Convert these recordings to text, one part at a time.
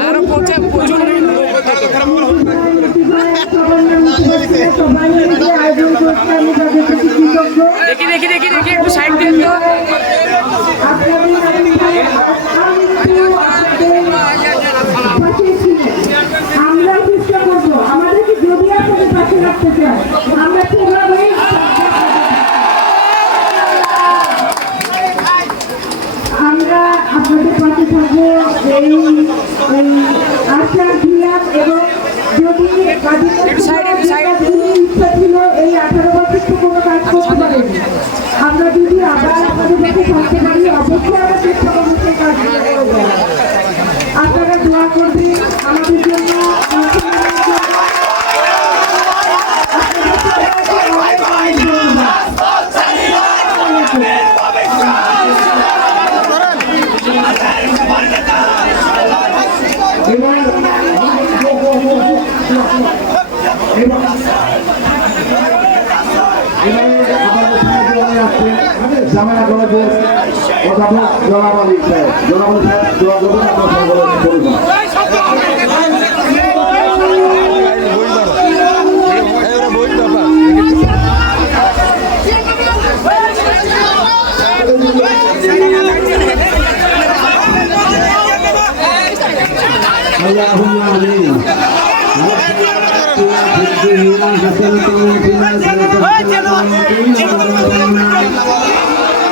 আরও পৌঁছে প্রচুর দেখি দেখি দেখি দেখি একটু সাইড দিয়ে তো আমরা চেষ্টা করব আমাদেরকে যদি আপনাদের পাশে রাখতে চান আমরা সেভাবেই আমরা আপনাদের পাশে থাকব এই আশা দিলাম এবং যদি। ইচ্ছা ছিল এই আঠারো বছর তো কোনো কাজ করতে পারেনি আমরা যদি আবার আপনাদের কাছে থাকতে পারি অবশ্যই আমরা চেষ্টা করব সেই কাজগুলো করে দেওয়ার। আপনারা দোয়া করবেন আমাদের জন্য মুসলমানদের জন্য। জামানা কলেজের অধ্যাপক জনাব আলী সাহেব জনাব আলী সাহেব দোয়া করবেন আপনার সকলের পরিবার اللهم امين ভিতরে আল্লাহকে আমাদের পঞ্চমের ভাগে নবী মুস্তফা আল্লাহ মাফিনা আলামিন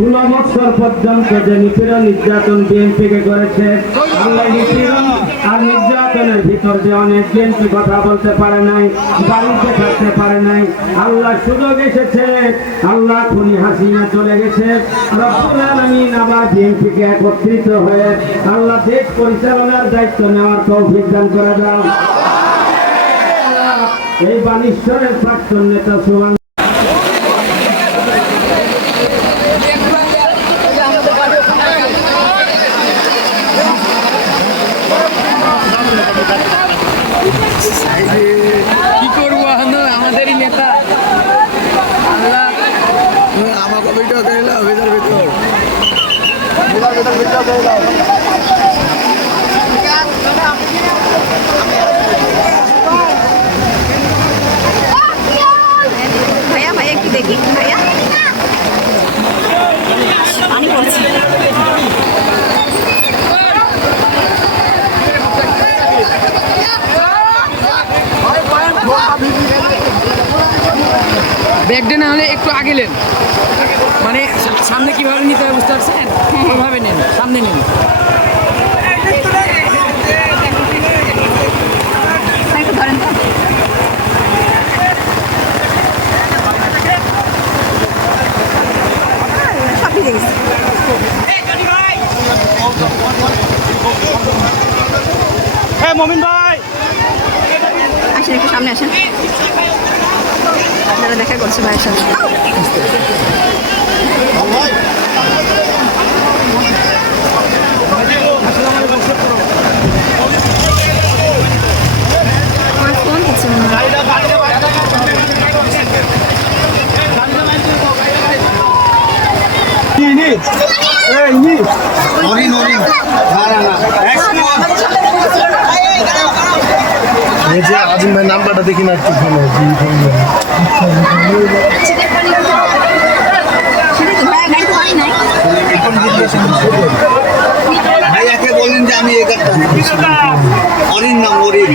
ষোলো পর্যন্ত যে নিপীড়ন নির্যাতন বিএনপিকে করেছে, আল্লাহ নিপীড়ন আর নির্যাতনের ভিতর যে অনেক বিএনপি কথা বলতে পারে নাই, বাড়িতে থাকতে পারে নাই, আল্লাহ সুযোগ এসেছে, আল্লাহ খুনি হাসিনা চলে গেছে, রব্বুল আবার বিএনপিকে একত্রিত হয়ে আল্লাহ দেশ পরিচালনার দায়িত্ব নেওয়ার তৌফিক দান করে দাও। এই বানেশ্বরের প্রাক্তন নেতা সুমান কি করব? এখন আমাদেরই নেতা। আল্লাহ। আমাকে ভিডিও করিলাম ভিতর। ভিতর ভাইয়া ব্যাগটা না হলে একটু আগে নেন। মানে সামনে কীভাবে নিতে হবে বুঝতে পারছেন? ওইভাবে নেন? সামনে নিন। ভাই, তো সব ভিজে আসেন একটু সামনে আসেন। আপনারা দেখা করছে ভাইয়ের সাথে। না। না। আজিম ভাই নাম্বারটা দেখি না একটু ফোন ভাইয়াকে বলেন যে আমি এগারটা অরিন নাম অরিন